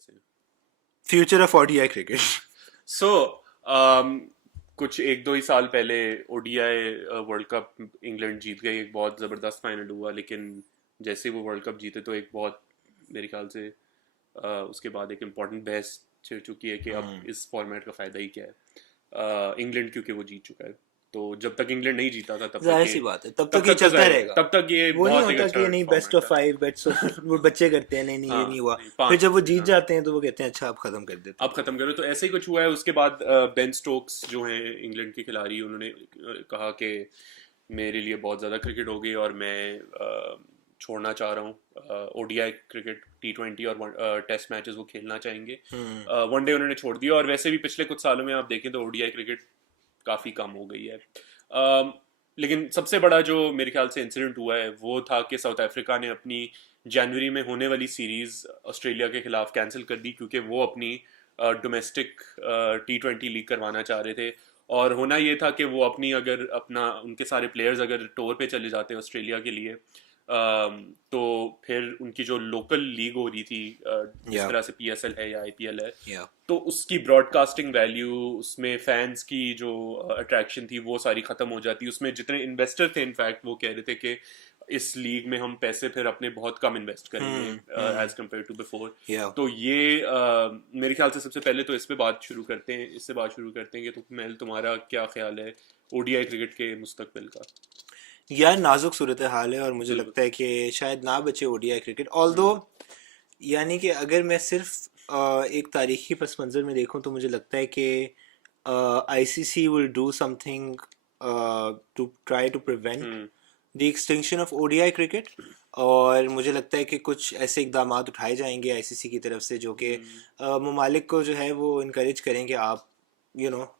कैसे हैं? Future of ODI cricket. So कुछ एक दो ही साल पहले ओडीआई वर्ल्ड कप इंग्लैंड जीत गई, एक बहुत ज़बरदस्त फाइनल हुआ, लेकिन जैसे ही वो वर्ल्ड कप जीते तो एक बहुत, मेरे ख्याल से उसके बाद एक इम्पॉर्टेंट बहस छिड़ चुकी है कि अब इस फॉर्मेट का फ़ायदा ही क्या है। इंग्लैंड क्योंकि वो जीत चुका है, तो जब तक इंग्लैंड नहीं जीता था जाहिर सी बात है, तब तक ये तो चलता जाहिर है, रहेगा। तब तक ये वो नहीं बहुत एक होता अच्छा कि नहीं बेस्ट फॉर्मेट ऑफ था। 5 बेस्ट ऑफ वो बच्चे करते हैं, नहीं नहीं ये हाँ, नहीं हुआ। नहीं, फिर 5 जब वो थे, जीत हाँ। जाते हैं तो वो कहते हैं अच्छा अब खत्म कर देते अब खत्म करो, तो ऐसे ही कुछ हुआ है। उसके बाद बेन स्टोक्स जो हैं इंग्लैंड के खिलाड़ी, उन्होंने कहा कि मेरे लिए बहुत ज़्यादा क्रिकेट हो गई और मैं छोड़ना चाह रहा हूँ ओडीआई क्रिकेट, T20 और टेस्ट मैचेस वो खेलना चाहेंगे। हैं। वनडे उन्होंने छोड़ दिया, और वैसे भी पिछले कुछ सालों में आप देखें तो ओडीआई क्रिकेट काफ़ी कम हो गई है। लेकिन सबसे बड़ा जो मेरे ख्याल से इंसिडेंट हुआ है वो था कि साउथ अफ्रीका ने अपनी जनवरी में होने वाली सीरीज ऑस्ट्रेलिया के खिलाफ कैंसिल कर दी, क्योंकि वो अपनी डोमेस्टिक T20 लीग करवाना चाह रहे थे। और होना ये था कि वो अपनी, अगर अपना उनके सारे प्लेयर्स अगर टूर पे चले जाते हैं ऑस्ट्रेलिया के लिए, तो फिर उनकी जो लोकल लीग हो रही थी, जिस या तरह से पीएसएल है या आईपीएल है, या तो उसकी ब्रॉडकास्टिंग वैल्यू, उसमें फैंस की जो अट्रैक्शन थी वो सारी ख़त्म हो जाती। उसमें जितने इन्वेस्टर थे, इनफैक्ट वो कह रहे थे कि इस लीग में हम पैसे फिर अपने बहुत कम इन्वेस्ट करेंगे एज कम्पेयर टू बिफोर। या तो ये मेरे ख्याल से सबसे पहले तो इस पे बात शुरू करते हैं, इससे बात शुरू करते हैं कि तो महल तुम्हारा क्या ख्याल है ओडीआई क्रिकेट के मुस्तकबिल का? यार नाजुक सूरत हाल है और मुझे बिल्कुल। लगता है कि शायद ना बचे ओडीआई क्रिकेट। ऑल्दो यानी कि अगर मैं सिर्फ एक तारीखी पस मंज़र में देखूं तो मुझे लगता है कि ICC will do something to try to prevent hmm. The extinction of ODI cricket. और मुझे लगता है कि कुछ ऐसे इकदाम उठाए जाएंगे आईसीसी की तरफ से जो कि हम्म। ममालिक को जो है वो इनक्रेज करेंगे, आप you know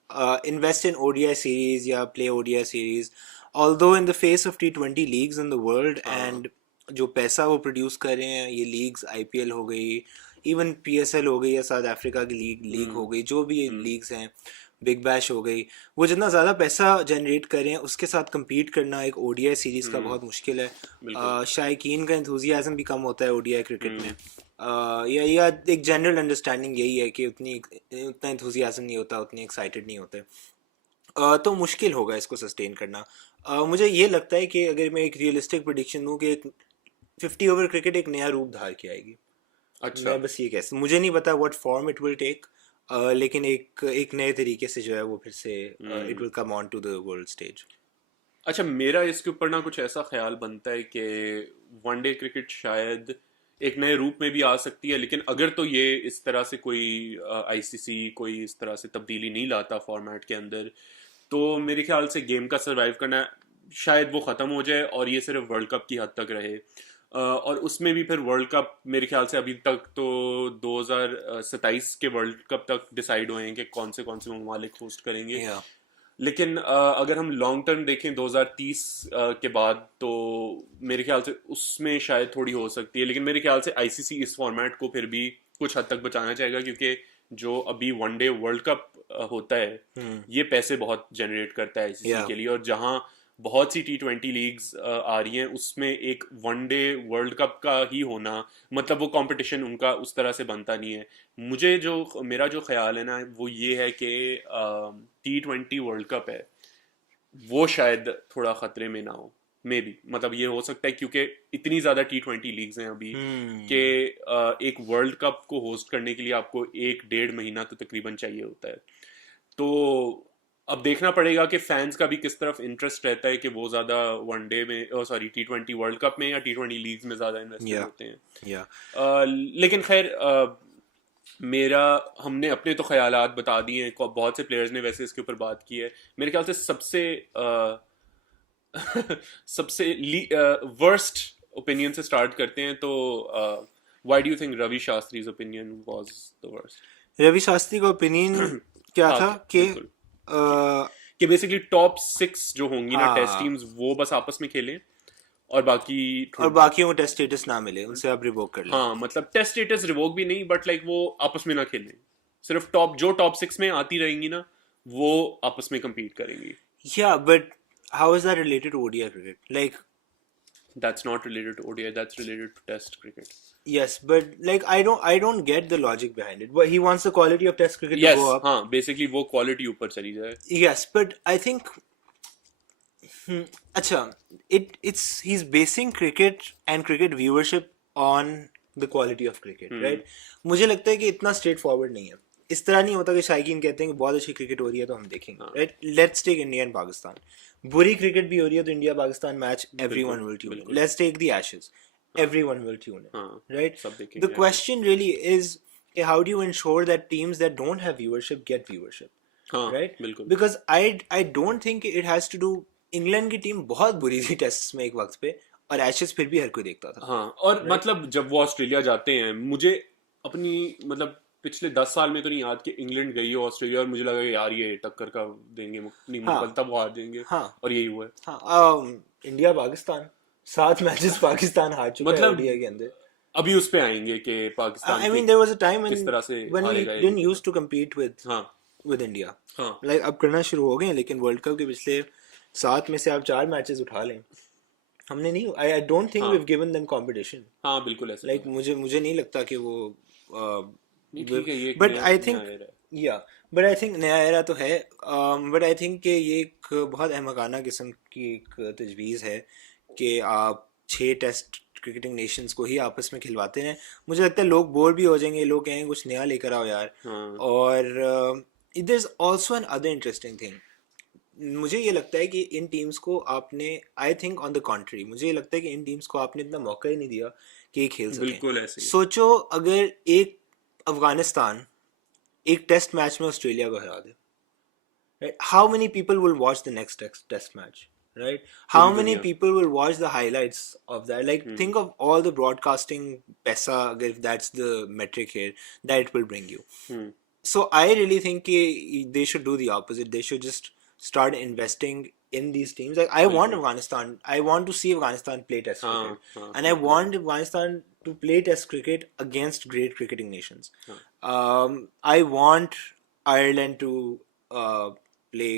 invest in ODI series या play ODI series. Although in the face of T20 leagues in the world हाँ। एंड जो पैसा वो प्रोड्यूस कर रहे हैं ये लीग्स, आईपीएल हो गई, इवन पीएसएल हो गई या साउथ अफ्रीका की लीग हम्म। हो गई, जो भी ये हम्म। लीग्स हैं, बिग बैश हो गई, वो जितना ज़्यादा पैसा जनरेट कर रहे हैं उसके साथ compete करना एक ओडीआई सीरीज़ का हम्म। बहुत मुश्किल है। बिल्कुल। शायकीन का इंथुजियाज़म भी कम होता है ओडीआई क्रिकेट में। हम्म। या एक जनरल अंडरस्टैंडिंग यही है कि उतना इंथुजियाज़म नहीं होता, उतने एक्साइटेड नहीं होते। तो मुश्किल होगा इसको सस्टेन करना। मुझे ये लगता है कि अगर मैं एक रियलिस्टिक प्रोडिक्शन दूँ कि एक 50 ओवर क्रिकेट एक नया रूप धार के आएगी। अच्छा। मैं बस ये कह, मुझे नहीं पता what form it will take, लेकिन एक एक नए तरीके से जो है वो फिर से it hmm. Will come on to the world stage. अच्छा, मेरा इसके ऊपर ना कुछ ऐसा ख्याल बनता है कि वनडे क्रिकेट शायद एक नए रूप में भी आ सकती है, लेकिन अगर तो ये इस तरह से कोई आईसीसी कोई इस तरह से तब्दीली नहीं लाता फॉर्मेट के अंदर, तो मेरे ख्याल से गेम का सरवाइव करना शायद वो ख़त्म हो जाए और ये सिर्फ वर्ल्ड कप की हद तक रहे। और उसमें भी फिर वर्ल्ड कप मेरे ख्याल से अभी तक तो 2027 के वर्ल्ड कप तक डिसाइड हुए हैं कि कौन से ममालिक होस्ट करेंगे। या लेकिन अगर हम लॉन्ग टर्म देखें 2030 के बाद, तो मेरे ख्याल से उसमें शायद थोड़ी हो सकती है, लेकिन मेरे ख्याल से आईसीसी इस फॉर्मेट को फिर भी कुछ हद तक बचाना चाहेगा, क्योंकि जो अभी वनडे वर्ल्ड कप होता है, हम्म ये पैसे बहुत जनरेट करता है आईसीसी या के लिए। और जहां बहुत सी T20 लीग्स आ रही हैं, उसमें एक वनडे वर्ल्ड कप का ही होना, मतलब वो कंपटीशन उनका उस तरह से बनता नहीं है। मुझे जो मेरा जो ख्याल है ना वो ये है कि T20 वर्ल्ड कप है वो शायद थोड़ा खतरे में ना हो, मे बी, मतलब ये हो सकता है क्योंकि इतनी ज्यादा T20 लीग्स हैं अभी कि हम्म एक वर्ल्ड कप को होस्ट करने के लिए आपको 1 डेढ़ महीना तो तकरीबन चाहिए होता है। तो अब देखना पड़ेगा कि फैंस का भी किस तरफ इंटरेस्ट रहता है कि वो ज्यादा वनडे में, सॉरी, T20 वर्ल्ड कप में या T20 लीग्स में ज्यादा इन्वेस्टेड या होते हैं। या लेकिन खैर, मेरा हमने अपने तो ख्यालात बता दिए हैं, बहुत से प्लेयर्स ने वैसे इसके ऊपर बात की है। मेरे ख्याल से सबसे सबसे वर्स्ट ओपिनियन से स्टार्ट करते हैं, तो why do you think Ravi Shastri's opinion was the worst? Ravi Shastri का ओपिनियन क्या था था कि कि बिल्कुल कि बेसिकली टॉप 6 जो होंगी ना टेस्ट हाँ, टीम्स, वो बस आपस में खेलें और बाकी और थोड़ा, बाकियों को टेस्ट स्टेटस ना मिले, उनसे आप रिवोक कर लें। हाँ, मतलब टेस्ट स्टेटस रिवोक भी नहीं, बट लाइक वो आपस में ना खेलें, सिर्फ टॉप 6 में आती रहेंगी ना, वो आपस में compete करेंगी। या but how is that related to ODI cricket? Like That's not related to ODI, that's related to Test cricket. Yes, but like I don't get the logic behind it. But he wants the quality of Test cricket to Yes, go up. हाँ, basically वो quality ऊपर चली जाए. Yes, but I think अच्छा, it's he's basing cricket and cricket viewership on the quality of cricket, right? मुझे लगता है कि इतना स्ट्रेट फॉरवर्ड नहीं है. इस तरह नहीं होता कि शायकीन कहते हैं कि बहुत अच्छी क्रिकेट हो रही है तो हम देखेंगे, right? Let's take India and Pakistan. बुरी क्रिकेट भी हो रही है तो India Pakistan match everyone will tune in. Let's take the Ashes, everyone will tune in, हाँ, right? सब देखेंगे. The question really is, how do you ensure that teams that don't have viewership get viewership, हाँ, right? बिल्कुल. Because I don't think it has to do. England की team बहुत बुरी थी test में एक वक्त पे, और एशेज फिर भी हर कोई देखता था. हाँ, और मतलब जब वो ऑस्ट्रेलिया जाते हैं, मुझे अपनी मतलब पिछले 10 साल में तो नहीं याद कि इंग्लैंड गई हो ऑस्ट्रेलिया और मुझे लगा कि यार ये टक्कर का देंगे, नहीं हाँ. तब वो हार जाएंगे. हाँ. और यही हुआ है. हाँ, इंडिया पाकिस्तान 7 मैचेस पाकिस्तान हार चुका है मतलब ओडीआई के अंदर. अभी उस पे आएंगे कि Pakistan I mean there was a time किस तरह से when we हारेगा ये. didn't used to compete हाँ, with India. हाँ, Like अब करना शुरू हो गए हैं, लेकिन वर्ल्ड कप के पिछले 7 में से आप 4 मैचेस उठा लें, हमने नहीं. I don't think हाँ. we've given them competition. हाँ, बिल्कुल ऐसा. Like मुझे नहीं लगता कि वो नहीं, ठीक है, ये एक but नया- I नया think era है. yeah, but I think नया एरा तो है, but I think कि ये एक बहुत अहमकाना किस्म की एक तजवीज़ है कि आप 6 टेस्ट क्रिकेटिंग नेशंस को ही आपस में खिलवाते हैं. मुझे लगता है लोग बोर भी हो जाएंगे, लोग कहेंगे कुछ नया लेकर आओ यार. हाँ. और there's also an other interesting thing. मुझे ये लगता है कि इन टीम्स को आपने, आई थिंक ऑन द कॉन्ट्री, मुझे ये लगता है कि इन टीम्स को आपने इतना मौका ही नहीं दिया कि ये खेल सकें. बिल्कुल ऐसे ही. सोचो अगर एक अफगानिस्तान एक टेस्ट मैच में ऑस्ट्रेलिया को हरा दे, right? How many people will watch the next test match, right? How पूरी many दुनिया. people will watch the highlights of that? Like think of all the broadcasting paisa, if that's the metric here, that it will bring you. So I really think they should do the opposite. They should just start investing in these teams. Like I want Afghanistan. I want to see Afghanistan play test cricket, and I want Afghanistan to play test cricket against great cricketing nations. I want Ireland to play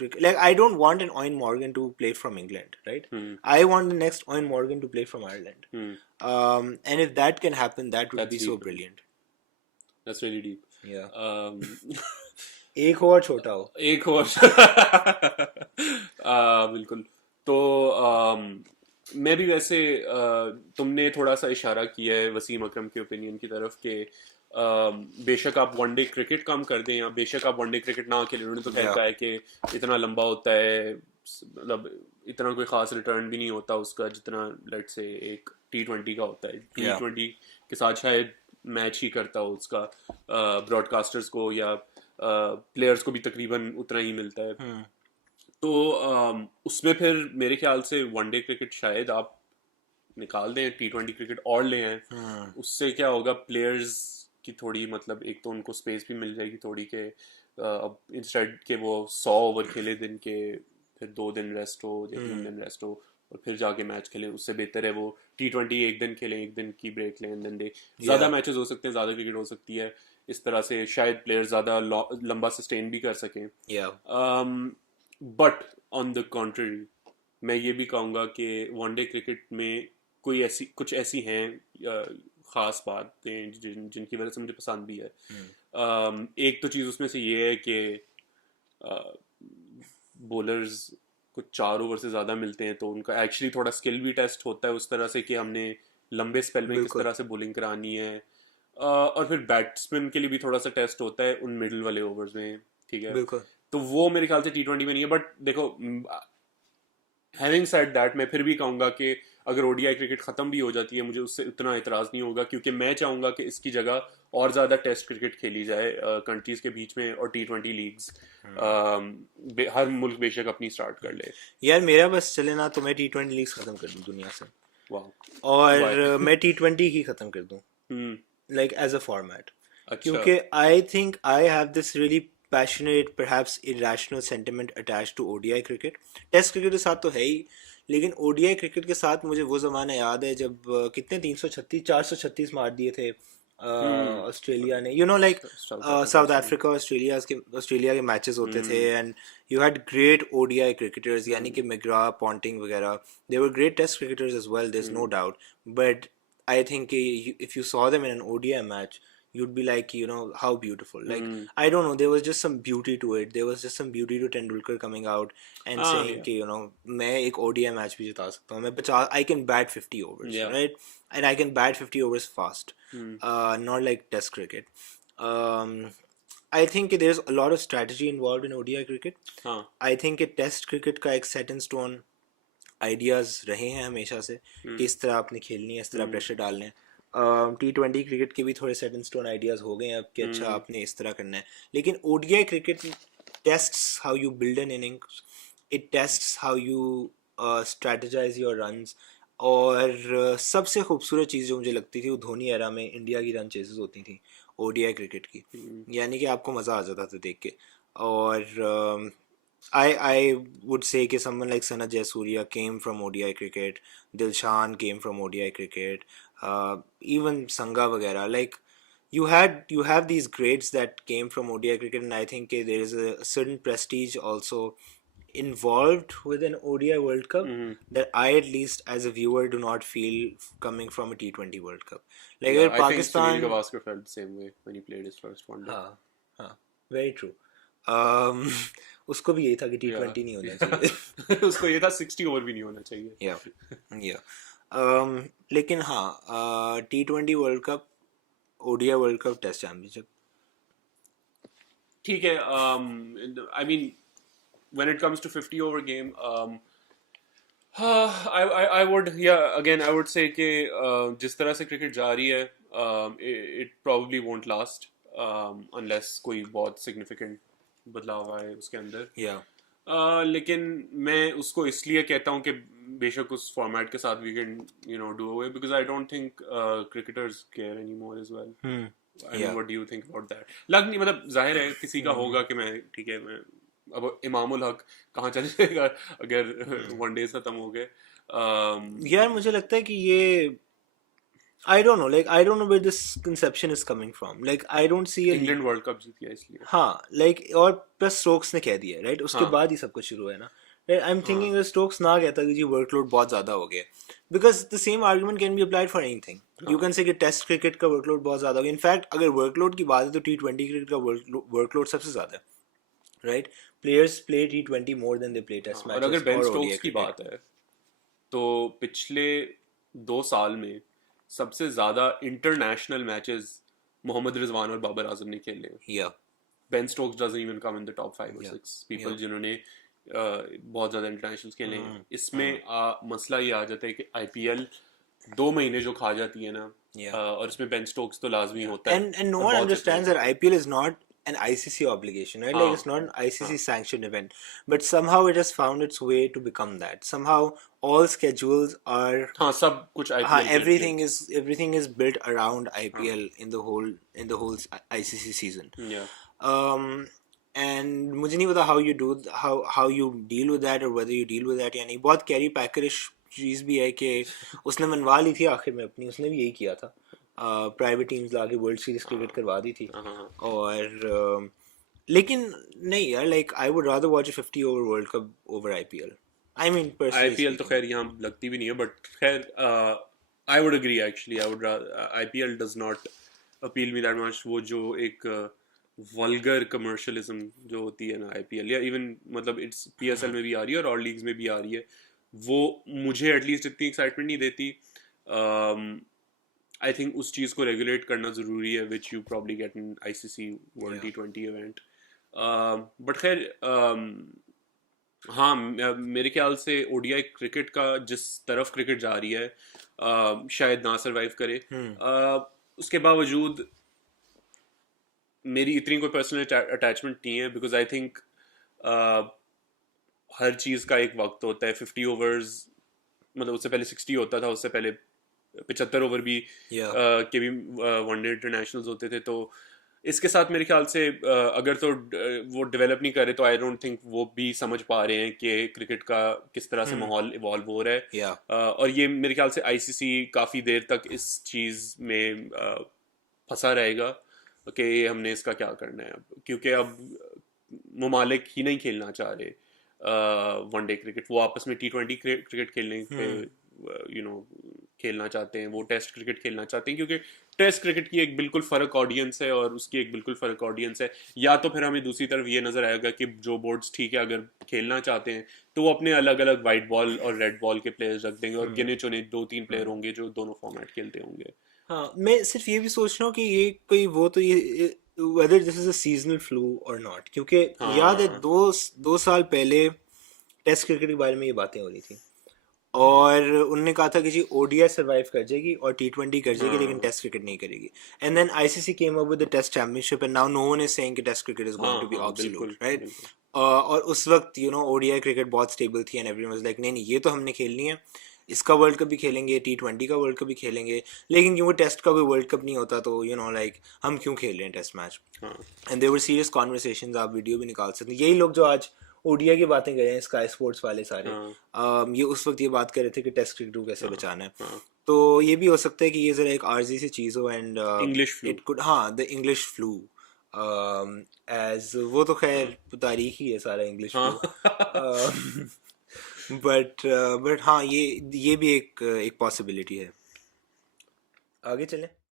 cricket. Like I don't want an Owen Morgan to play from England, right? I want the next Owen Morgan to play from Ireland. And if that can happen, that would That's be so deep. brilliant. That's really deep. Yeah. एक हो और छोटा हो. एक और बिल्कुल. तो मैं भी वैसे तुमने थोड़ा सा इशारा किया है वसीम अकरम के ओपिनियन की तरफ कि बेशक आप वनडे क्रिकेट कम कर दें या बेशक आप वनडे क्रिकेट ना खेलें. उन्होंने तो कहा है कि इतना लंबा होता है, मतलब इतना कोई खास रिटर्न भी नहीं होता उसका जितना लेट से एक T20 का होता है. T20 के साथ शायद मैच ही करता हो उसका ब्रॉडकास्टर्स को या प्लेयर्स को भी तकरीबन उतना ही मिलता है. तो उसमें फिर मेरे ख्याल से वनडे क्रिकेट शायद आप निकाल दें, T20 क्रिकेट और ले आएं. उससे क्या होगा, प्लेयर्स की थोड़ी मतलब एक तो उनको स्पेस भी मिल जाएगी थोड़ी के अब इंस्टेड के वो 100 ओवर खेले दिन के, फिर 2 दिन रेस्ट हो या 3 दिन रेस्ट हो और फिर जाके मैच खेलें. उससे बेहतर है वो T20 एक दिन खेलें, एक दिन की ब्रेक लें, दिन दे. ज़्यादा मैचेस हो सकते हैं, ज़्यादा क्रिकेट हो सकती है. इस तरह से शायद प्लेयर्स ज़्यादा लंबा सस्टेन भी कर सकें. बट ऑन द कॉन्ट्ररी मैं ये भी कहूँगा कि वनडे क्रिकेट में कुछ ऐसी हैं ख़ास बातें जिनकी वजह से मुझे पसंद भी है. एक तो चीज़ उसमें से ये है कि बॉलर्स को 4 ओवर से ज़्यादा मिलते हैं तो उनका एक्चुअली थोड़ा स्किल भी टेस्ट होता है उस तरह से कि हमने लंबे स्पेल में किस तरह से बॉलिंग करानी है. और फिर बैट्समैन के लिए भी थोड़ा सा टेस्ट होता है उन मिडिल वाले ओवर्स में. ठीक है, तो वो मेरे ख्याल से T20 में नहीं है. बट देखो, हैविंग सेड दैट, मैं फिर भी कहूँगा कि अगर ओडीआई क्रिकेट ख़त्म भी हो जाती है मुझे उससे उतना एतराज़ नहीं होगा, क्योंकि मैं चाहूँगा कि इसकी जगह और ज़्यादा टेस्ट क्रिकेट खेली जाए कंट्रीज़ के बीच में, और T20 लीग्स हर मुल्क बेशक अपनी स्टार्ट कर ले. यार मेरा बस चले ना तो मैं T20 लीग्स ख़त्म कर दूँ दुनिया से. वाह. और मैं T20 ही ख़त्म कर दूँ, like as a format. क्योंकि I think I have this really passionate, perhaps irrational sentiment attached to ODI cricket. Test cricket के साथ तो है ही, लेकिन ODI क्रिकेट के साथ मुझे वो ज़माना याद है जब कितने 336 436 मार दिए थे हम्म ऑस्ट्रेलिया ने, you know like South Africa South से भी अफ्रीका ऑस्ट्रेलिया के मैचेस होते थे, hmm and you had great ODI cricketers, यानी कि मैग्रा, पॉन्टिंग वगैरह, they were great test cricketers as well, there is no hmm doubt, but I think if you saw them in an ODI match, you'd be like, you know, how beautiful. Like, hmm I don't know, there was just some beauty to it. There was just some beauty to Tendulkar coming out and हाँ saying या कि, you know, मैं एक ODI match भी जिता सकता हूँ, मैं 50, I can bat 50 overs, या right? And I can bat 50 overs fast, hmm not like Test cricket. Um, I think there's a lot of strategy involved in ODI cricket. हाँ I think कि Test cricket का एक set in stone ideas रहे हैं हमेशा से कि हम्म इस तरह आपने खेलनी है, इस तरह हम्म प्रेशर डालना है। T20 क्रिकेट के भी थोड़े सेट इन स्टोन आइडियाज़ हो गए हैं अब कि अच्छा हम्म आपने इस तरह करना है, लेकिन ODI cricket tests how you build an innings, it tests how you strategise your runs. और सबसे खूबसूरत चीज़ जो मुझे लगती थी वो धोनी एरा में इंडिया की रन चेसेस होती थी ODI क्रिकेट की, हम्म यानी कि आपको मज़ा आ जाता था देख के। और I would say कि someone like Sanat Jayasuriya came from ODI cricket, Dilshan came from ODI cricket, even Sangha वगैरह, like you have these greats that came from ODI cricket, and I think there is a certain prestige also involved with an ODI World Cup hmm that I, at least as a viewer, do not feel coming from a T20 World Cup. Like Yeah, अगर I think Sunil Pakistan, Gavaskar felt the same way when he played his first one day. हाँ हाँ, very true. um, उसको भी यही था कि Yeah, T20 नहीं होना yeah. चाहिए। उसको ये था 60 ओवर भी नहीं होना चाहिए. या या लेकिन हाँ, T20 world cup, ODI world cup, test championship. ठीक है. I mean, when it comes to 50 over game, I would, yeah, again I would say कि जिस तरह से क्रिकेट जा रही है, it probably won't last unless कोई बहुत significant बदलाव आए उसके अंदर. या लेकिन मैं उसको इसलिए कहता हूँ कि बेशक उस फॉर्मेट के साथ we can do away, because I don't think cricketers care any more as well. I mean yeah what do you think about that? लग नहीं, मतलब जाहिर है किसी का होगा कि मैं ठीक है, मैं अब इमामुल हक कहाँ चले जाएगा अगर वनडे खत्म हो गए. यार मुझे लगता है कि ये I don't know, like I don't know where this conception is coming from. Like I don't see a, England World Cup जीत गया इसलिए. हाँ, लाइक और प्लस स्टोक्स ने कह दिया राइट, उसके हाँ बाद ही सब कुछ शुरू है ना। आई एम हाँ थिंकिंग स्टोक्स ना कहता कि जी वर्कलोड बहुत ज़्यादा हो गया, because the same argument can be applied for anything. You हाँ कैन से कि टेस्ट क्रिकेट का वर्कलोड बहुत ज़्यादा हो गया, इनफैक्ट अगर वर्कलोड की बात है तो T20 क्रिकेट का वर्कलोड सबसे ज़्यादा है, right? Players play T20 more than they play हाँ. टेस्ट और अगर मैचेस बेन और ODI स्टोक्स की क्रिकेट। बात है तो पिछले 2 साल में सबसे ज्यादा इंटरनेशनल मैचेस मोहम्मद रिजवान और बाबर आजम ने खेले हैं. या Ben Stokes doesn't even come in the top 5 और या 6 पीपल या जिन्होंने बहुत ज्यादा इंटरनेशनल खेले हैं. इसमें मसला ये आ जाता है कि आईपीएल 2 महीने जो खा जाती है ना, या और इसमें बेन स्टोक्स तो लाजमी होता है and no और one बहुत से understands प्लेयर्स that होते हैं. IPL is not an ICC obligation, right? Like हाँ it's not an ICC हाँ sanctioned event, but somehow it has found its way to become that. Somehow all schedules are, हाँ, सब कुछ IPL के everything related. is built around हाँ IPL in the whole ICC season. या Um, and मुझे नहीं पता how you deal with that, or whether you deal with that या नहीं। बहुत कैरी पैकरिश चीज़ भी है कि उसने मनवा ली थी आखिर में अपनी, उसने भी यही किया था, प्राइवेट टीम्स ला के वर्ल्ड सीरीज क्रिकेट करवा दी थी। हाँ हाँ. और लेकिन नहीं यार, like I would rather watch 50 over world cup over IPL, I mean personally IPL तो स्पीकिंग। खैर यहाँ लगती भी नहीं है, बट खैर I would agree actually. I would IPL does not appeal me that much. वो जो एक वल्गर कमर्शियलिज्म जो होती है ना आईपीएल, या इवन मतलब इट्स पीएसएल में भी आ रही है और और लीग्स में भी आ रही है, वो मुझे एटलीस्ट इतनी एक्साइटमेंट नहीं देती. आई थिंक उस चीज़ को रेगुलेट करना ज़रूरी है, which you probably get in ICC world T20 event. But खैर हाँ, मेरे ख्याल से ओडीआई क्रिकेट का जिस तरफ क्रिकेट जा रही है शायद ना सरवाइव करे. उसके बावजूद मेरी इतनी कोई पर्सनल अटैचमेंट नहीं है, बिकॉज आई थिंक हर चीज़ का एक वक्त होता है. 50 ओवर्स मतलब उससे पहले 60 होता था, उससे पहले 75 ओवर भी या के भी वनडे इंटरनेशनल्स होते थे. तो इसके साथ मेरे ख्याल से अगर तो वो डेवलप नहीं करे तो आई डोंट थिंक वो भी समझ पा रहे हैं कि क्रिकेट का किस तरह से माहौल इवॉल्व हो रहा है. या और ये मेरे ख्याल से आईसीसी काफ़ी देर तक इस चीज़ में फंसा रहेगा कि हमने इसका क्या करना है अब, क्योंकि अब ममालिक ही नहीं खेलना चाह रहे वनडे क्रिकेट, वो आपस में T20 क्रिकेट खेलने पे हम्म। खेलना चाहते हैं, वो टेस्ट क्रिकेट खेलना चाहते हैं, क्योंकि टेस्ट क्रिकेट की एक बिल्कुल फ़र्क ऑडियंस है और उसकी एक बिल्कुल फ़र्क ऑडियंस है। या तो फिर हमें दूसरी तरफ ये नज़र आएगा कि जो बोर्ड्स ठीक है अगर खेलना चाहते हैं तो वो अपने अलग अलग वाइट बॉल और रेड बॉल के प्लेयर्स रख देंगे और हम्म। गिने चुने 2-3 प्लेयर हम्म। होंगे जो दोनों फॉर्मेट खेलते होंगे। हाँ, मैं सिर्फ ये भी सोच रहा हूँ कि ये कोई वो तो ये whether this is a seasonal flu और नॉट, क्योंकि याद है हाँ। 2 साल पहले टेस्ट क्रिकेट के बारे में ये बातें हो रही थी और उनने कहा था कि जी ओडीआई सरवाइव कर जाएगी और T20 कर जाएगी लेकिन हाँ। टेस्ट क्रिकेट नहीं करेगी। And then ICC came up with the test championship and now no one is saying कि टेस्ट क्रिकेट इज हाँ। गोइंग टू बी हाँ ऑब्सोल्यूट, बिल्कुल राइट? बिल्कुल। और उस वक्त ओडीआई क्रिकेट बहुत स्टेबल थी एंड एवरीवन वाज लाइक नहीं नहीं ये तो हमने खेलनी है, इसका वर्ल्ड कप भी खेलेंगे, T20 का वर्ल्ड कप भी खेलेंगे, लेकिन क्योंकि टेस्ट का कोई वर्ल्ड कप नहीं होता तो लाइक हम क्यों खेल रहे हैं टेस्ट मैच। हाँ। एंड देवर सीरियस कॉन्वर्सेशंस, आप वीडियो भी निकाल सकते हैं, यही लोग जो आज ओडिया की बातें कर रहे हैं, स्काई स्पोर्ट्स वाले सारे, हाँ। ये उस वक्त ये बात कर रहे थे कि टेस्ट क्रिकेट को कैसे हाँ। बचाना है। हाँ। तो ये भी हो सकता है कि ये ज़रा एक आर्जी सी चीज़ हो and English flu. It could, हाँ, द इंग्लिश फ्लू एज वो तो हाँ। खैर तारीख ही है सारा इंग्लिश हाँ। फ्लू। बट हाँ, ये भी एक पॉसिबिलिटी है। आगे चलें।